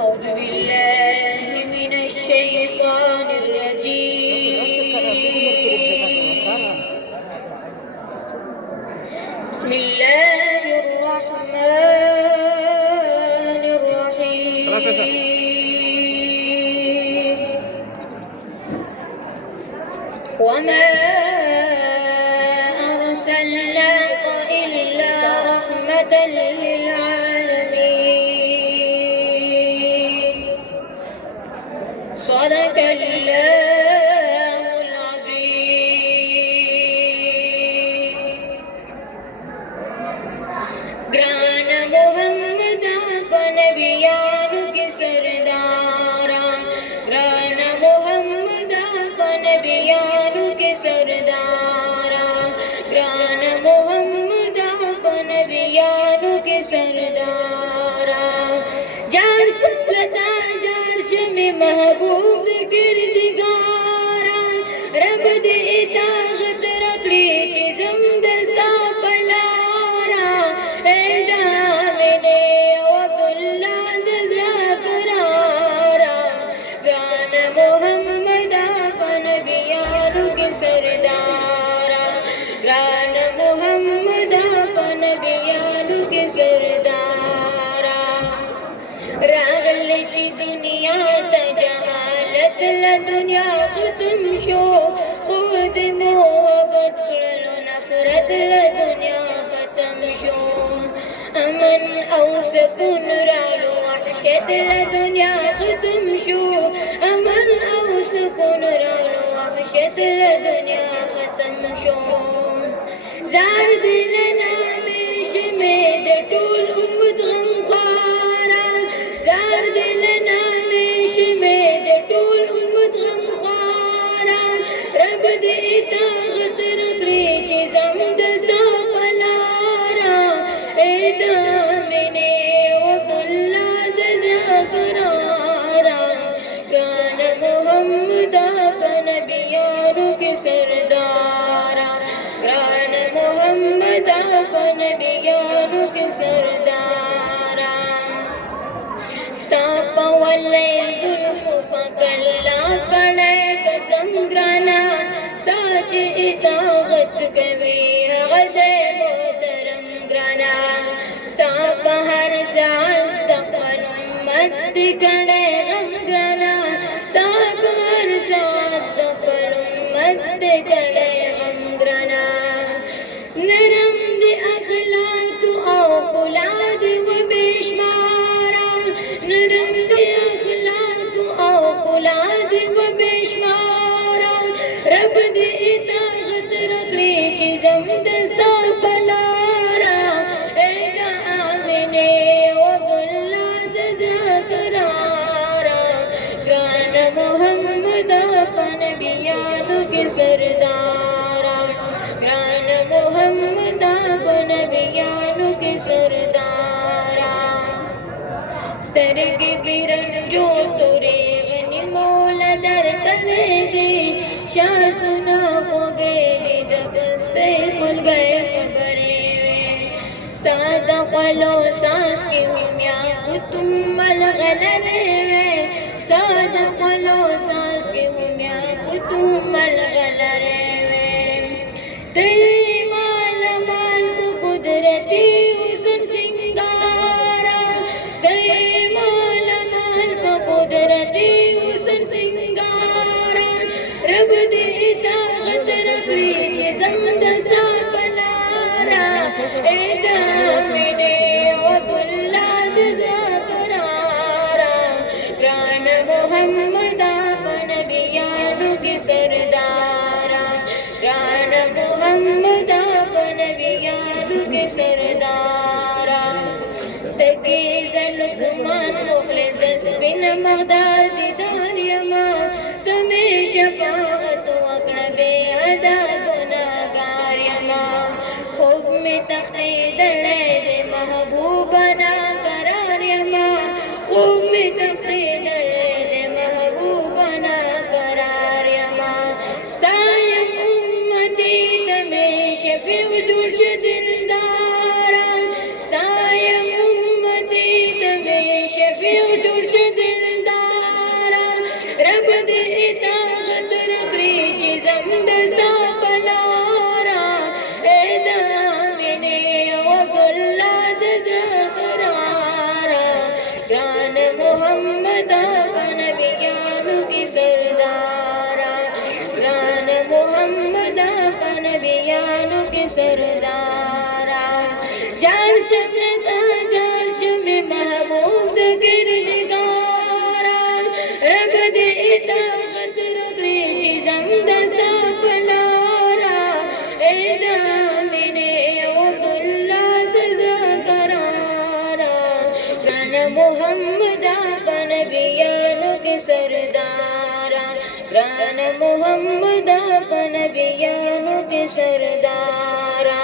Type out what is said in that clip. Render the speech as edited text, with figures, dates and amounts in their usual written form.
أعوذ بالله من الشيطان الرجيم. بسم الله الرحمن الرحيم. وما أرسلناك إلا رحمة للعالمين. صدق الله العظيم. ग्रान मोहम्मद नबियान के सरदारा, ग्रान मोहम्मद नबियान के सरदारा, ग्रान मोहम्मद नबियान के सरदारा। जार्श लता जार्श में महबूब गिरदगारा, रब दे ताकत रख ली जिस्म दस्ता पलारा। सरदारा, ग्रान मोहम्मद नबियान के सरदारा। रागल ची दुनिया तजहालत ल दुनिया खत्म शो, खुर्द मोहब्बत कलो नफरत ल दुनिया खत्म शो। अमन औ सुकून रालो वहशत ल दुनिया खत्म शो, अमन औ सुकून रालो वहशत ल दुनिया खत्म शो। जार दिल नामेश में द टूल उम्मत गमखारा, जार दिल नामेश में द टूल उम्मत गमखारा। रब दे ताकत रख ली जिस्म दस्ता पलारा। ए दामने वकुल्ला दज़रा करारा, ग्रान मोहम्मद नबियान के सरदारा, ग्रान मोहम्मद नबियान के सरदारा। स्ताप वल्ले जुल्फो कल्ला कड़े कसम ग्राना, स्ताज इतागत कवे गदे मोहतरम ग्राना। स्ताप हर साल दफन उम्मत कड़े गम ग्राना, ताप हर साल दफन उम्मत कड़े गम ग्राना। नरम दे अखलाक औ फुलाद व बेशमारा, नरम दे अखलाक औ फुलाद व बेशमारा। रब दे ताकत रख ली जिस्म दस्ता पलारा। ए दामने वकुल्ला दज़रा करारा, ग्रान मोहम्मद नबियान के सरदारा, ग्रान मोहम्मद नबियान के सरदारा। स्तरग किरण जो तुरे गनी मौला दर कले दे, शातुना फोगे दीद दस्ते खुल गए खबरे में। स्तादा खलो सांस की हुमिया कुतुम अलगलरे में, स्तादा खलो सांस की हुमिया कुतुम अलगलरे में। तेरी माला माल को कुदरती हुस्न सिंगारा, तेरी माला माल को कुदरती हुस्न सिंगारा। रब दे ताकत रख ली जिस्म दस्ता पलारा। ए दामने वकुल्ला दज़रा करारा, ग्रान मोहम्मद नबियान के सरदारा, ग्रान मोहम्मद नबियान के सरदारा। तके ज़लुकमान मुखलिस दस बिन मगदार दीदार यमा, तुम्हें शफाअत वक़्रबे अदा गुनाहगार यमा। खूब में तख्ते दले दे महबूबना करार यमा, खूब में तख्ते दले दे महबूबना करार यमा। स्तायम उम्मती तमें शफीक़ दुर्श जिंदारा, स्तायम उम्मती तमें शफीक़ दुर्श दिलदारा रब दी इताअत रखली जिज़म दस्ता पनारा ए दामिने अब्दुल्ला दज़रा करारा ग्रान मोहम्मद नबियानु की सरदारा ग्रान मोहम्मद नबियानु की सरदारा जर्श में जर्श में महबूब गिरगारा रब दे इताअत रखली जिज़म दस्ता पनारा ए दामिने अब्दुल्ला दज़रा करारा ग्रान मोहम्मद नबियानु के सरदारा ग्रान मोहम्मद नबियानु के सरदारा।